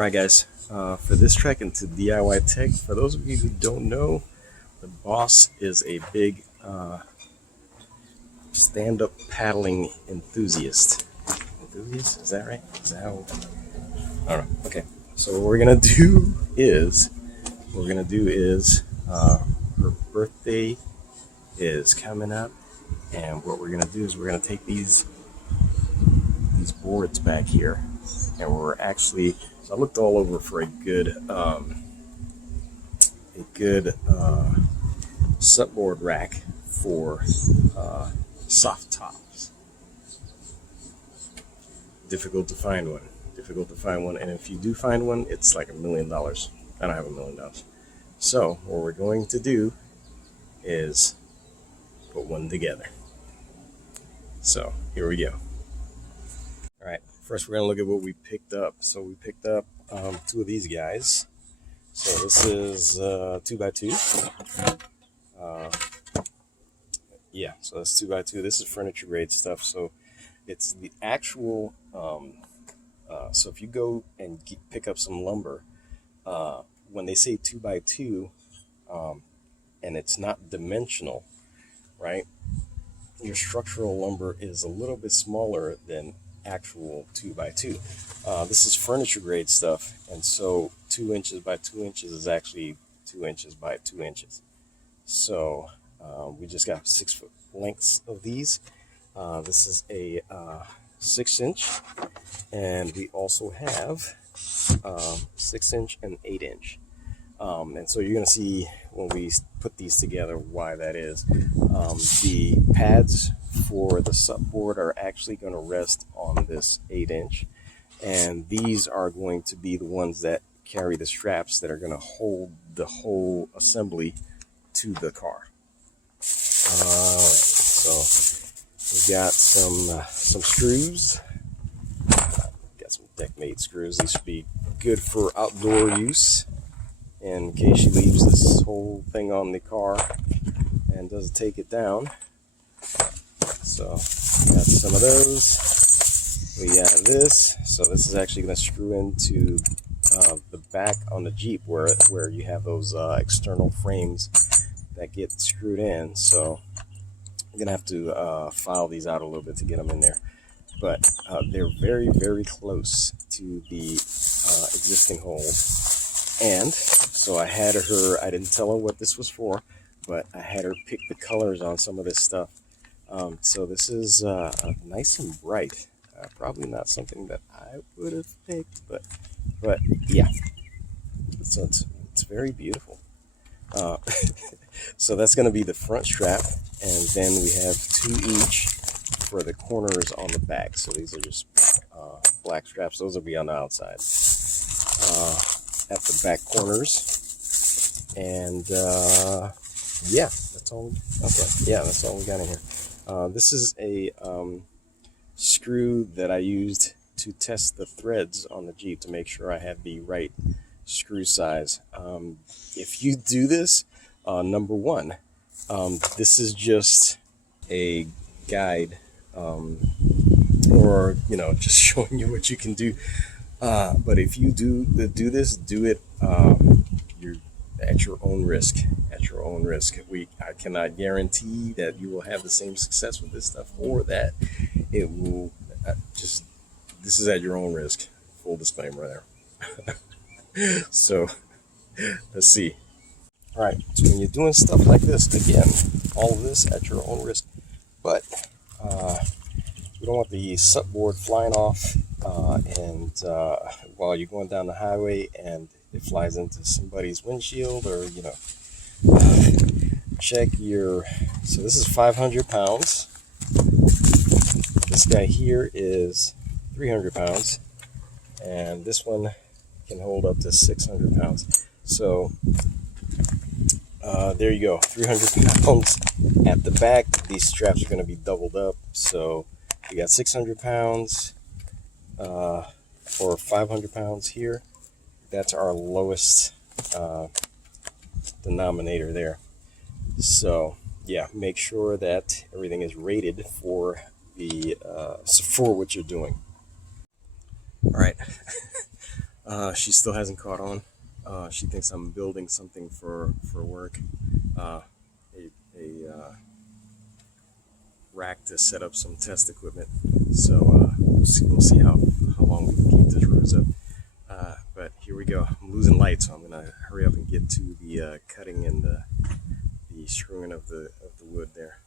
Alright guys, for this trek into DIY tech, for those of you who don't know, the boss is a big stand-up paddling enthusiast. Enthusiast? Is that right? Is that how? I don't know. Okay, so what we're gonna do is, her birthday is coming up, and what we're gonna do is we're gonna take these boards back here, and we're actually. So I looked all over for a good SUP board rack for soft tops. Difficult to find one. And if you do find one, it's like $1 million. I don't have $1 million. So what we're going to do is put one together. So here we go. All right, first we're gonna look at what we picked up. So we picked up two of these guys. So this is 2x2. Yeah, so that's 2x2. This is furniture grade stuff. So it's the actual. So if you go and pick up some lumber, when they say 2x2, and it's not dimensional, right? Your structural lumber is a little bit smaller than actual 2x2. This is furniture grade stuff, and so 2 inches by 2 inches is actually 2 inches by 2 inches. So we just got 6 foot lengths of these. This is a 6 inch, and we also have 6 inch and 8 inch. And so you're going to see when we put these together why that is. The pads for the SUP board are actually going to rest on this 8 inch, and these are going to be the ones that carry the straps that are going to hold the whole assembly to the car. Alright, so we've got some screws. Got some deck made screws. These should be good for outdoor use in case she leaves this whole thing on the car and doesn't take it down. So got some of those. We got this. So this is actually going to screw into the back on the Jeep where you have those external frames that get screwed in. So I'm going to have to file these out a little bit to get them in there. But they're very, very close to the existing holes. And so I had her, I didn't tell her what this was for, but I had her pick the colors on some of this stuff. So this is nice and bright. Probably not something that I would have picked, but yeah. So it's very beautiful. So that's going to be the front strap, and then we have 2 each for the corners on the back. So these are just black straps. Those will be on the outside at the back corners. And yeah, that's all. Okay, yeah, that's all we got in here. This is a screw that I used to test the threads on the Jeep to make sure I had the right screw size. If you do this, number one, this is just a guide, or just showing you what you can do. But if you do this, do it you're at your own risk. I cannot guarantee that you will have the same success with this stuff, or that it will this is at your own risk. Full disclaimer there. So let's see. All right, so when you're doing stuff like this, again, all of this at your own risk, but you don't want the SUP board flying off and while you're going down the highway and it flies into somebody's windshield, or check your. So this is 500 pounds. This guy here is 300 pounds, and this one can hold up to 600 pounds. So there you go, 300 pounds at the back. These straps are going to be doubled up, so we got 600 pounds or 500 pounds here. That's our lowest denominator there. So yeah, make sure that everything is rated for the for what you're doing. All right. She still hasn't caught on. She thinks I'm building something for work, uh, a rack to set up some test equipment. So we'll see how long we can keep this ruse up. But here we go. I'm losing light, so I'm gonna hurry up and get to the cutting and the screwing of the wood there.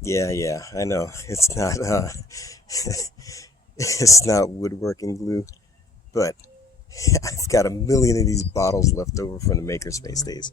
Yeah, I know. It's not it's not woodworking glue, but I've got a million of these bottles left over from the Makerspace days.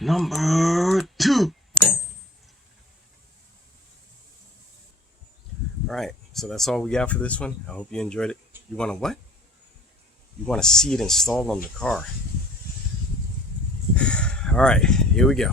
Number 2. All right, so that's all we got for this one. I hope you enjoyed it. You want to what? You want to see it installed on the car. All right, here we go.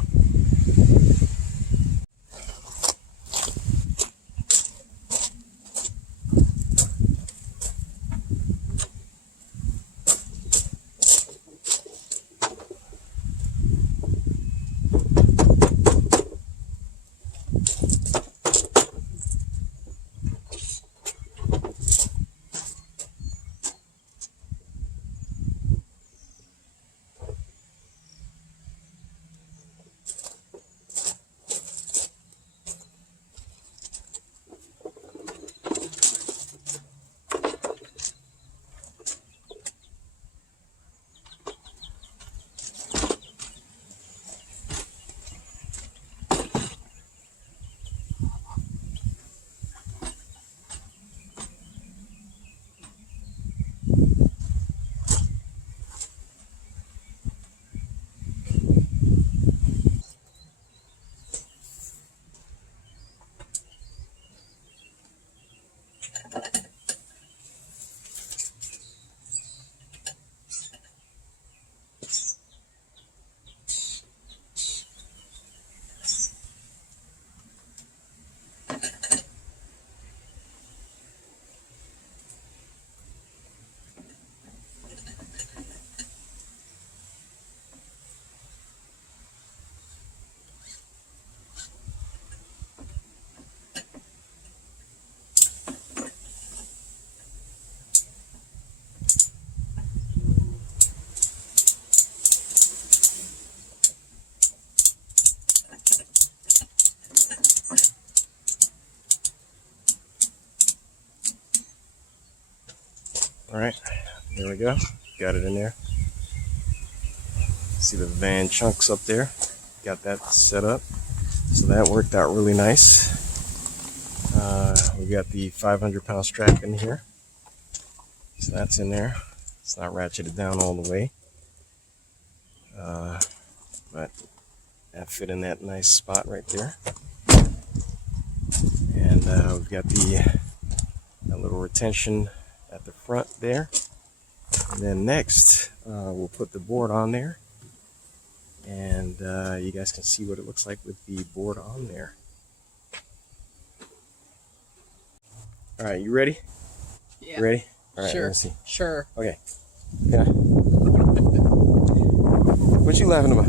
All right, there we go. Got it in there. See the van chunks up there. Got that set up. So that worked out really nice. We got the 500-pound strap in here. So that's in there. It's not ratcheted down all the way. But that fit in that nice spot right there. And we've got that little retention at the front there. And then next, we'll put the board on there. And you guys can see what it looks like with the board on there. All right, you ready? Yeah. You ready? All right, sure. let's see. Sure. Okay. Yeah. What you laughing about?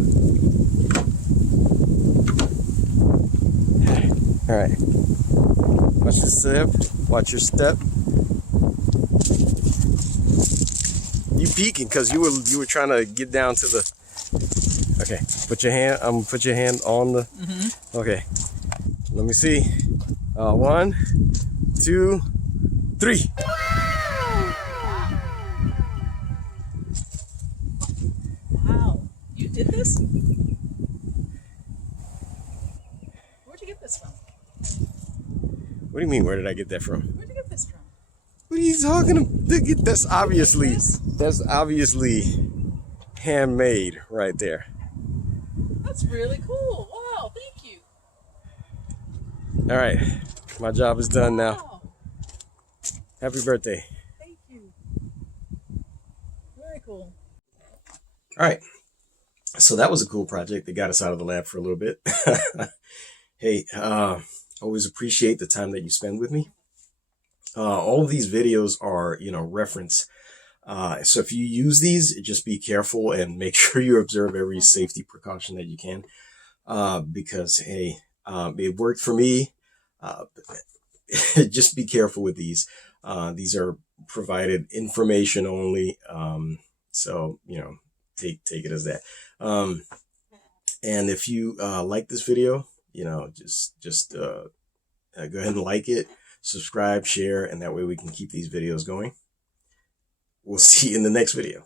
All right. Watch your step. Watch your step. You peeking because you were trying to get down to the. Okay. Put your hand. Put your hand on the. Mm-hmm. Okay. Let me see. 1, 2, 3. Wow. You did this? Where'd you get this from? What do you mean? Where did I get that from? Where'd you get this from? What are you talking about? That's obviously handmade right there. That's really cool. Wow. Thank you. All right. My job is done now. Wow. Happy birthday. Thank you. Very cool. All right. So that was a cool project that got us out of the lab for a little bit. Hey, always appreciate the time that you spend with me. All of these videos are, reference. So if you use these, just be careful and make sure you observe every safety precaution that you can. Because, hey, it worked for me. Just be careful with these. These are provided information only. So, take it as that. And if you like this video, just go ahead and like it, subscribe, share, and that way we can keep these videos going. We'll see you in the next video.